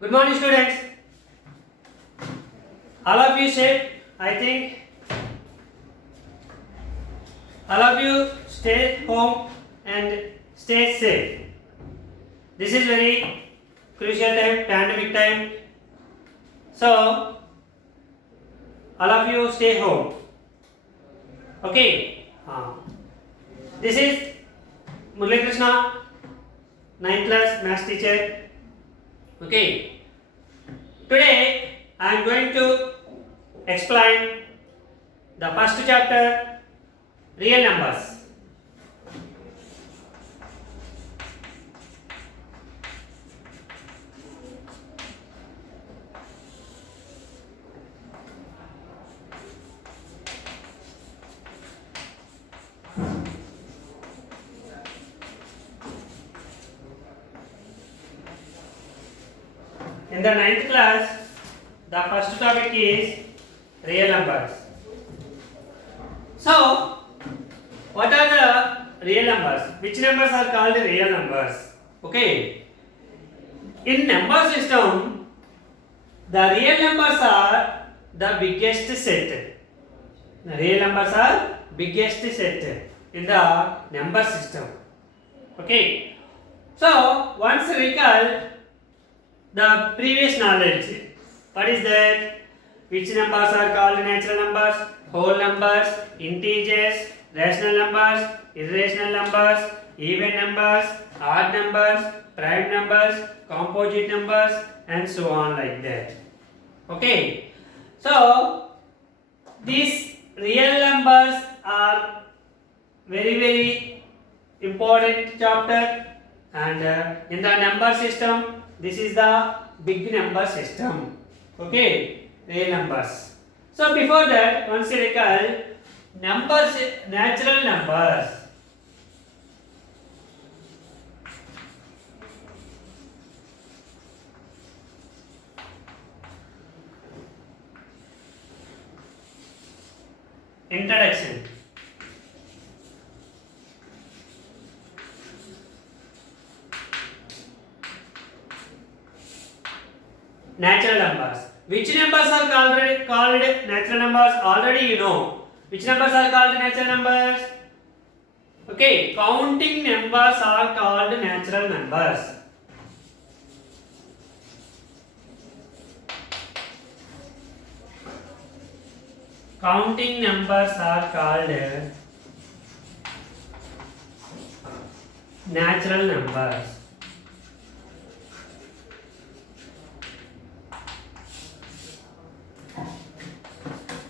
Good morning, students. All of you said, I think, all of you stay home and stay safe. This is very crucial time, pandemic time. So, all of you stay home. Okay. This is Murali Krishna, 9th class maths teacher. Okay. Today I am going to explain the first chapter, real numbers. In the 9th class, the first topic is real numbers. So, what are the real numbers? Which numbers are called real numbers? Okay. In number system, the real numbers are the biggest set. The real numbers are biggest set in the number system. Okay. So, once recall the previous knowledge. What is that? Which numbers are called natural numbers, whole numbers, integers, rational numbers, irrational numbers, even numbers, odd numbers, prime numbers, composite numbers, and so on like that. Okay. So, these real numbers are very important chapter, and in the number system, this is the big number system. Okay, real numbers. So before that, once you recall, numbers, natural numbers. Introduction. Natural numbers. Which numbers are called natural numbers? Already you know. Which numbers are called natural numbers? Okay, counting numbers are called natural numbers. Counting numbers are called natural numbers.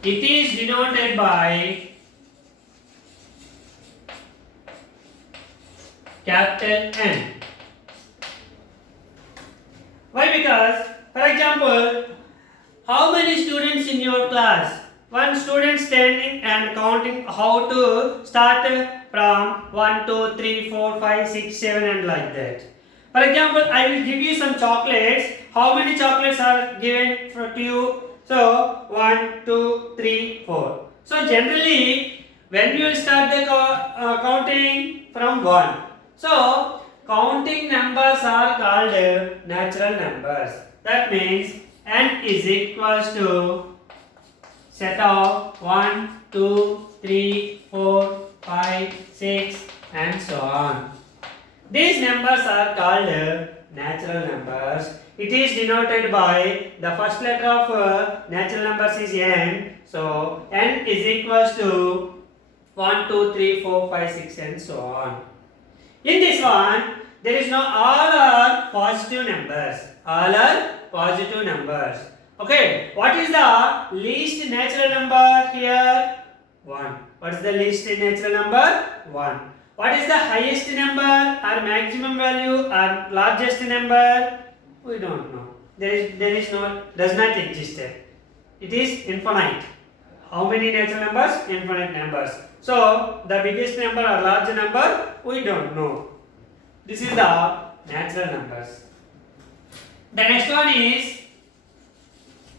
It is denoted by capital N. Why? Because, for example, how many students in your class? One student standing and counting how to start from 1, 2, 3, 4, 5, 6, 7 and like that. For example, I will give you some chocolates. How many chocolates are given to you? So 1, 2, 3, 4. So generally, when you will start the counting from 1. So counting numbers are called natural numbers. That means n is equals to set of 1, 2, 3, 4, 5, 6 and so on. These numbers are called natural numbers. It is denoted by the first letter of natural numbers is n. So n is equals to 1, 2, 3, 4, 5, 6 and so on. In this one, there is no all are positive numbers. All are positive numbers. Okay, what is the least natural number here? 1. What is the least natural number? 1. What is the highest number or maximum value or largest number? We don't know. There is no, does not exist. It is infinite. How many natural numbers? Infinite numbers. So the biggest number or large number, we don't know. This is the natural numbers. The next one is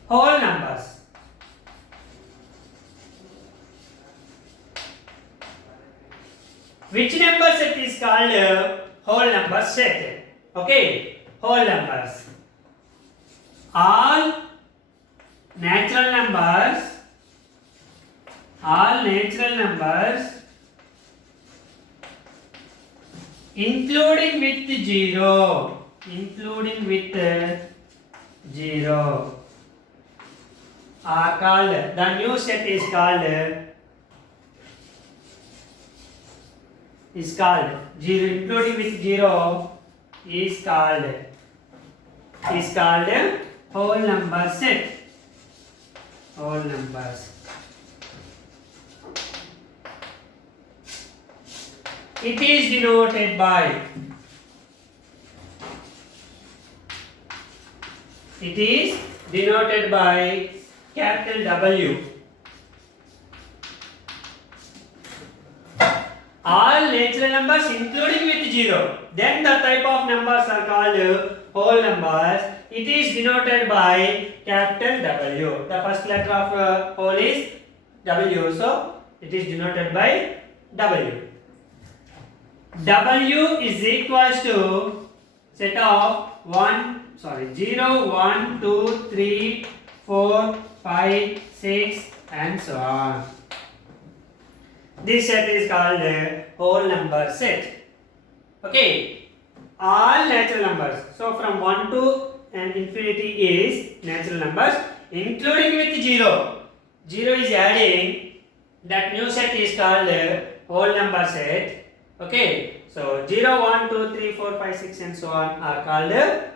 whole numbers. Which number set is called whole number set? Okay, whole numbers. all natural numbers, including with zero are called, the new set is called zero, including with zero is called whole number set. Whole numbers. It is denoted by capital W. All natural numbers including with zero. Then the type of numbers are called whole numbers. It is denoted by capital W. The first letter of whole is W, so it is denoted by W. W is equals to set of 0, 1, 2, 3, 4, 5, 6 and so on. This set is called a whole number set. Okay, all natural numbers. So from 1 to and infinity is natural numbers, including with 0. 0 is adding. That new set is called a whole number set. Okay, so 0, 1, 2, 3, 4, 5, 6 and so on are called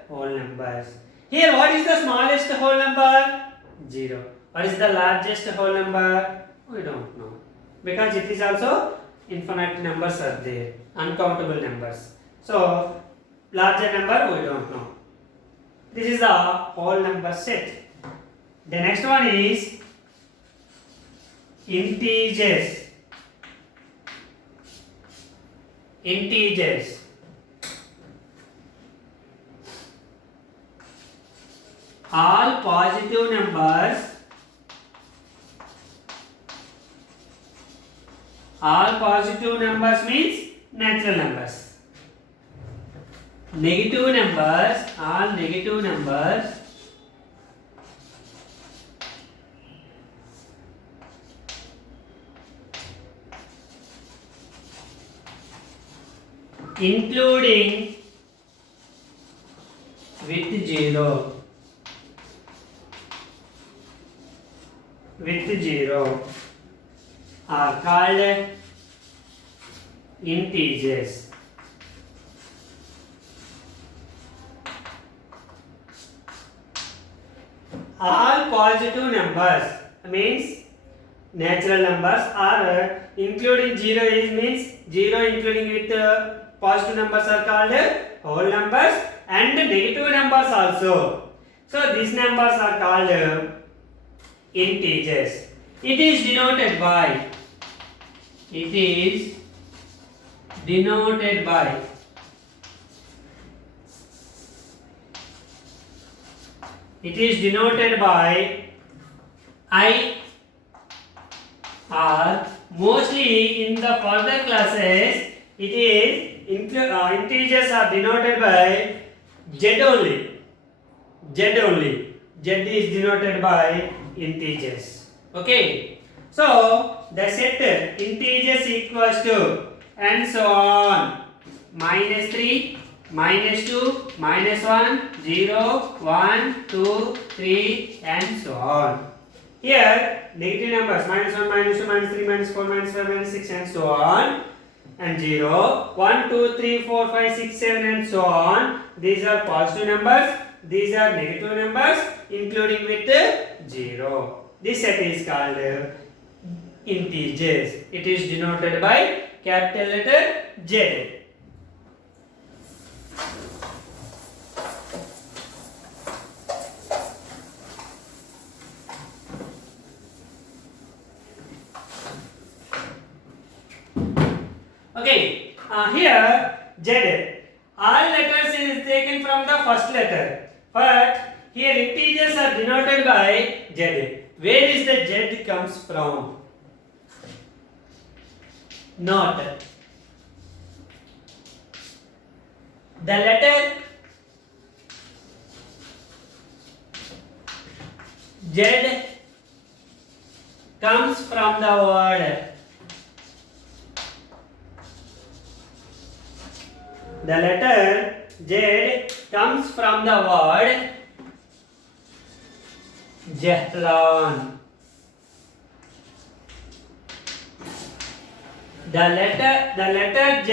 whole numbers. Here, what is the smallest whole number? 0. What is the largest whole number? We don't know. Because it is also infinite numbers are there, uncountable numbers. So, larger number we don't know. This is the whole number set. The next one is integers. All positive numbers. All positive numbers means natural numbers. Negative numbers, all negative numbers including with zero are called integers. All positive numbers means natural numbers are including 0 is means 0 including with positive numbers are called whole numbers and negative numbers also. So these numbers are called integers. It is denoted by I or mostly in the further classes it is integers are denoted by Z only. Z is denoted by integers. Okay. So the set integers equals to and so on -3, -2, -1, 0, 1, 2, 3 and so on. Here negative numbers -1, -2, -3, -4, -5, -6 and so on, and 0, 1, 2, 3, 4, 5, 6, 7 and so on. These are positive numbers. These are negative numbers including with 0. This set is called integers. It is denoted by capital letter Z. Okay, here Z. All letters is taken from the first letter, but here integers are denoted by Z. Where is the Z comes from? Not. The letter Z comes from the word. The letter Z comes from the word Jehlan. The letter Z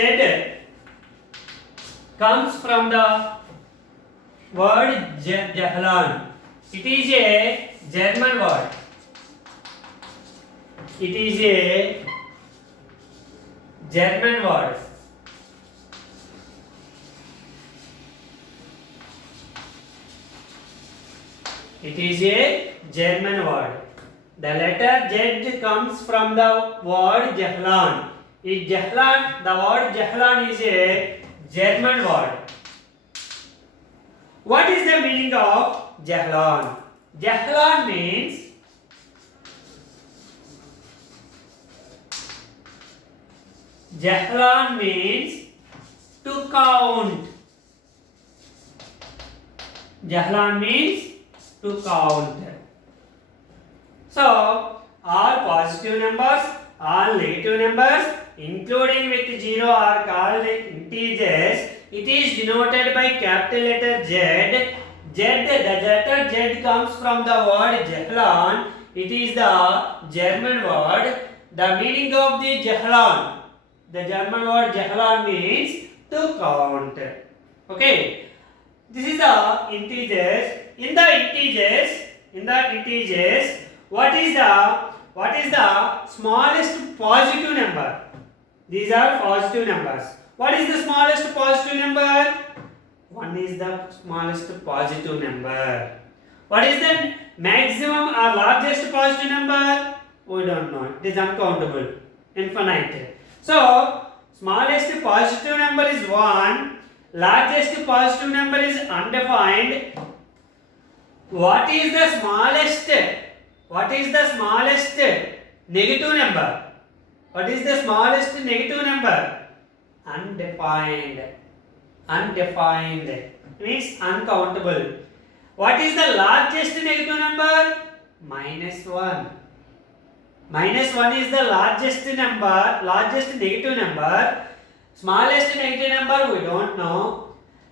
comes from the word Jehlan. It is a German word. It is a German word. It is a German word. The letter Z comes from the word Jehlan. The word Jehlan is a German word. What is the meaning of Jehlan? Jehlan means to count. Jehlan means to count. So, all positive numbers, all negative numbers, including with 0 are called integers. It is denoted by capital letter Z. The letter Z comes from the word Jehlan. It is the German word. The meaning of the Jehlan, the German word Jehlan means to count. Okay. This is the integers. In the integers, what is the smallest positive number? These are positive numbers. What is the smallest positive number? 1 is the smallest positive number. What is the maximum or largest positive number? We don't know. It is uncountable, infinite. So, smallest positive number is 1. Largest positive number is undefined. What is the smallest negative number? What is the smallest negative number? Undefined. Means uncountable. What is the largest negative number? -1. -1 is the largest negative number. Smallest negative number we don't know.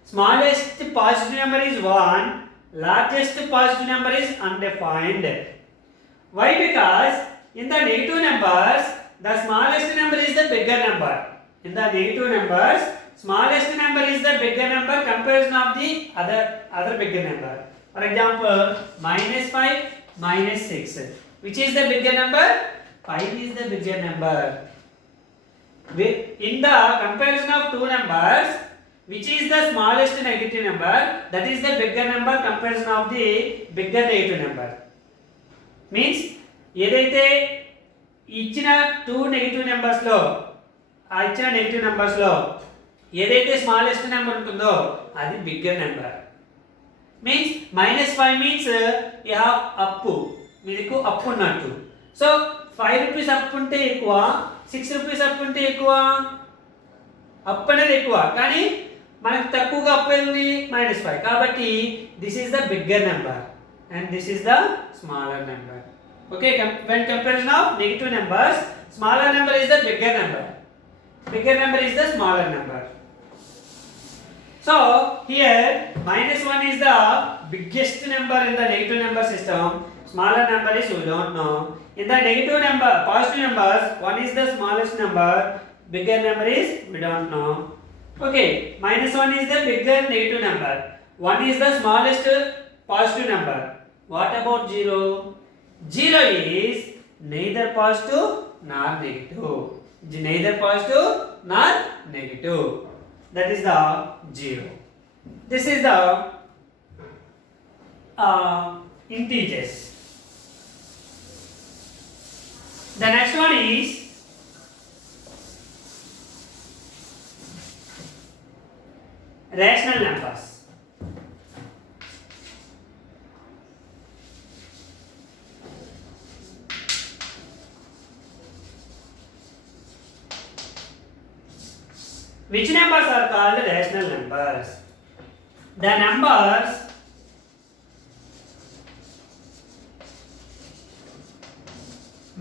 Smallest positive number is 1. Largest positive number is undefined. Why? Because in the negative numbers, the smallest number is the bigger number. In the negative numbers, smallest number is the bigger number comparison of the other bigger number. For example, -5, -6. Which is the bigger number? 5 is the bigger number. In the comparison of two numbers, which is the smallest negative number? That is the bigger number comparison of the bigger negative number. Means ఏదైతే ఇచ్చిన two negative numbers లో ఏదైతే smallest number ఉంటుందో అది bigger number. Means -5 means you have అప్పు, మీకు అప్పు ఉన్నట్టు. సో 5 రూపీస్ అప్పు ఉంటే ఎక్కువ, 6 రూపీస్ అప్పు ఉంటే ఎక్కువ, అప్పు అనేది ఎక్కువ, కానీ మనకు తక్కువగా అప్పు ఉంది -5. కాబట్టి this is the bigger number and this is the smaller number. Okay, when comparison of negative numbers, smaller number is the bigger number, bigger number is the smaller number. So here -1 is the biggest number in the negative number system. Smaller number is we don't know. In the negative number, positive numbers, 1 is the smallest number, bigger number is we don't know. Okay, -1 is the bigger negative number, 1 is the smallest positive number. What about 0? 0 is neither positive nor negative. Neither positive nor negative. That is the 0. This is the integers. The next one is rational numbers. Which numbers are called rational numbers? The numbers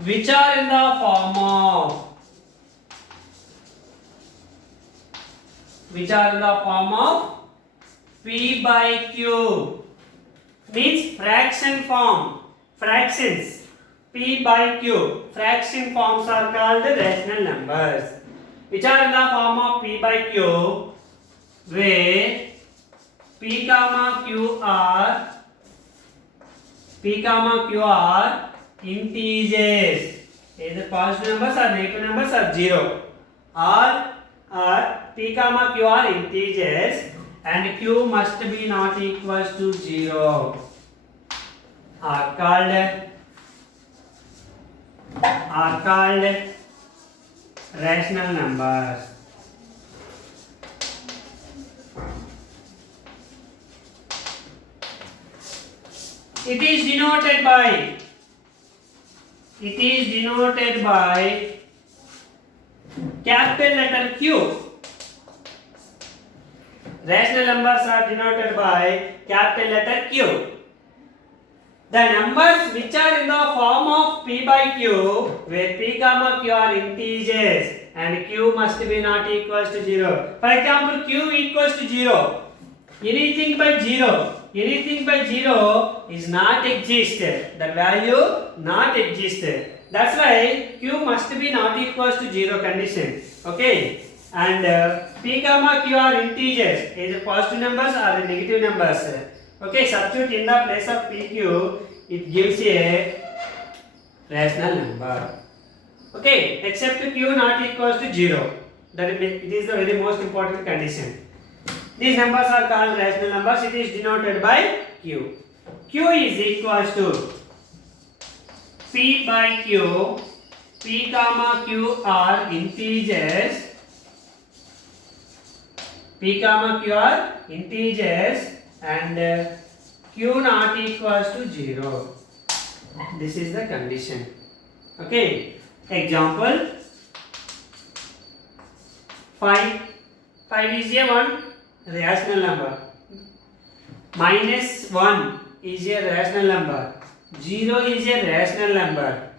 which are in the form of P by Q, means fraction form, fractions. P by Q, fraction forms are called rational numbers, which are in the form of P by Q, where P comma Q are integers, either positive numbers or negative numbers or zero. All are P comma Q are integers and Q must be not equals to 0, are called rational numbers. It is denoted by capital letter Q. Rational numbers are denoted by capital letter Q. The numbers which are in the form of P by Q, where P comma Q are integers and Q must be not equals to 0. For example, Q equals to 0. Anything by 0 is not exist. That value not exist. That's why Q must be not equals to 0 condition. Okay. And P comma Q are integers, either positive numbers or negative numbers. Okay, substitute in the place of PQ, it gives a rational number. Okay, except Q not equals to 0. That it is the very most important condition. These numbers are called rational numbers. It is denoted by Q. Q is equals to P by Q. P comma Q are integers. P comma Q are integers and Q not equals to 0. This is the condition. Okay. Example 5. 5 is a one rational number. Minus 1 is a rational number. 0 is a rational number.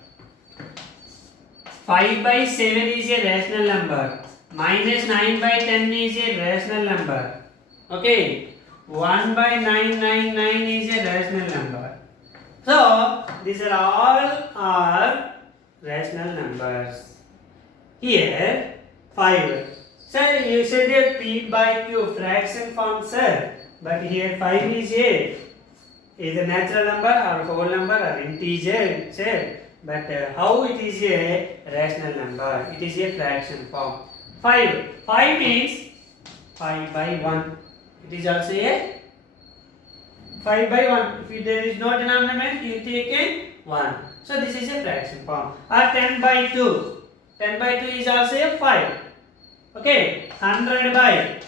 5 by 7 is a rational number. Minus 9 by 10 is a rational number. Okay. 1 by 999 is a rational number. So, these are all are rational numbers. Here, 5. Sir, you said a P by Q fraction form, sir. But here 5 is a natural number or whole number or integer, sir. But how it is a rational number? It is a fraction form. 5. 5 means 5 by 1. It is also a 5 by 1. If there is no denominator, you take a 1. So this is a fraction form. Or 10 by 2. 10 by 2 is also a 5. Okay. 100 by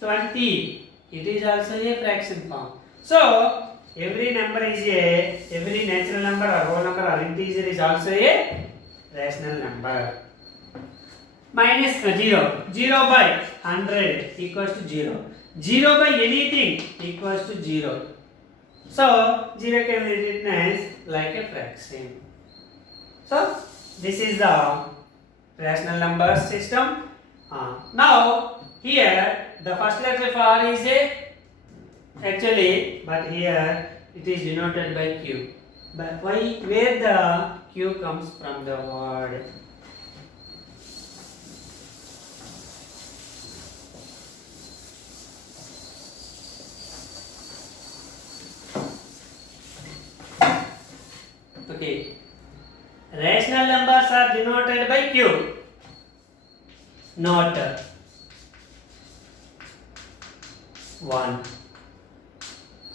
20. It is also a fraction form. So every number is every natural number or whole number or integer is also a rational number. Minus 0. 0 by 100 equals to 0. 0 by anything equals to 0. So 0 can be written as like a fraction. So this is the rational number system. Now here the first letter for is a actually, but here it is denoted by Q. But why? Where the Q comes from the word? Okay. Rational numbers are denoted by Q. Not 1.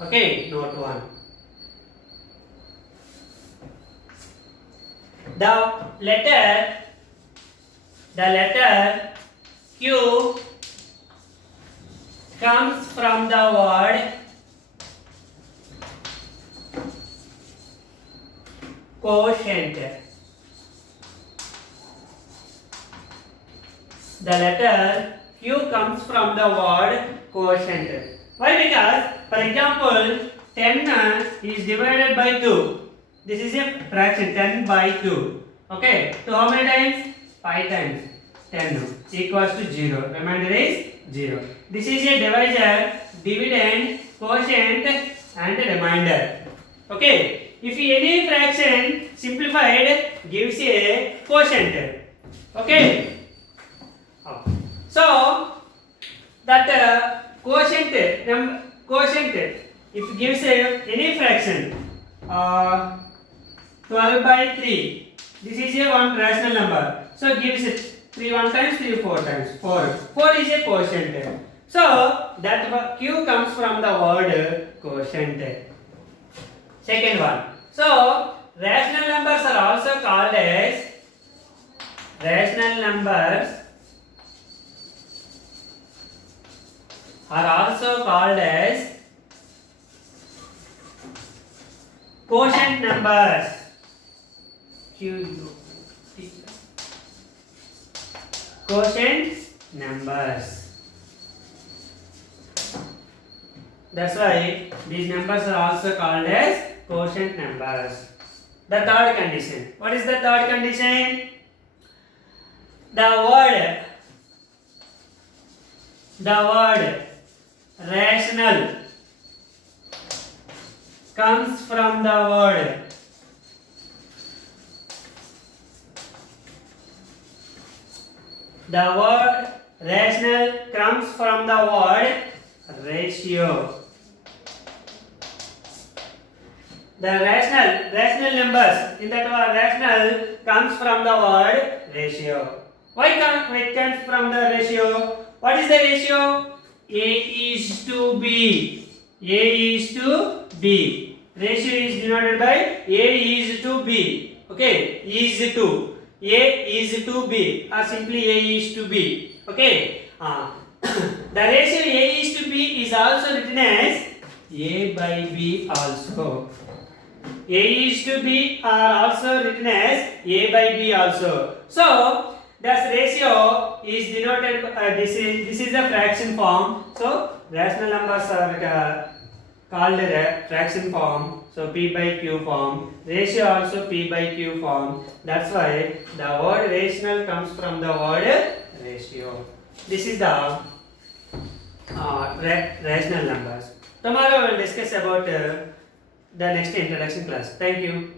Okay, not 1. The letter Q comes from the word quotient. The letter Q comes from the word quotient. Why? Because, for example, 10 is divided by 2. This is a fraction, 10 by 2. Okay, so how many times? 5 times 10 equals to 0. Remainder is 0. This is a divisor, dividend, quotient and remainder. Okay, if any fraction simplified gives a quotient. Okay, so that quotient if gives any fraction 12 by 3, this is a one rational number, so gives it 3 1 times, 3 4 times, 4 is a quotient, so that q comes from the word quotient. Second one, so rational numbers are also called as quotient numbers. Quotient numbers. That's why these numbers are also called as quotient numbers. The third condition. What is the third condition? The word rational comes from the word rational comes from the word ratio. The rational numbers in that word rational comes from the word ratio. Why it comes from the ratio? What is the ratio? A is to B. A is to B. Ratio is denoted by A is to B. Okay, is to. A is to B or simply A is to B. Okay. The ratio A is to B is also written as A by B also. A is to B are also written as A by B also. So this ratio is denoted. This is a fraction form. So rational numbers are called a fraction form. So P by Q form. Ratio also P by Q form. That's why the word rational comes from the word ratio. This is the rational numbers. Tomorrow we will discuss about the next introduction class. Thank you.